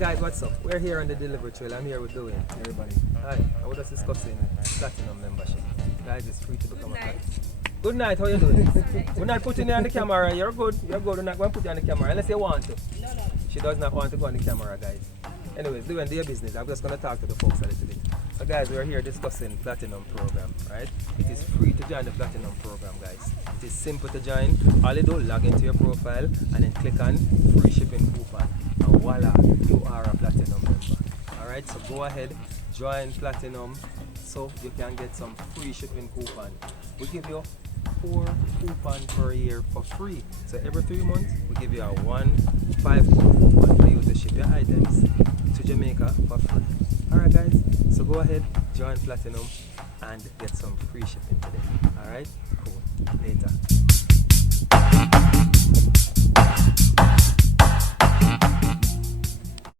guys, what's up? We're here on the delivery trail. I'm here with Dwayne. Everybody. Hi, I was just discussing platinum membership. Guys, it's free to become a platinum. Good night, how you doing? We're not putting you on the camera. You're good. We're not going to put you on the camera unless you want to. No. She does not want to go on the camera, guys. Anyways, do your business. I'm just going to talk to the folks a little bit. So guys, we're here discussing platinum program, right? It is free to join the platinum program, guys. It is simple to join. All you do, log into your profile and then click on free shipping coupon. And voila, you are a platinum member. Alright, so go ahead, join platinum so you can get some free shipping coupon. We give you 4 coupons per year for free. So every 3 months, we give you a 5 coupon for you to ship your items to Jamaica for free. Alright guys, so go ahead, join platinum and get some free shipping today. Alright?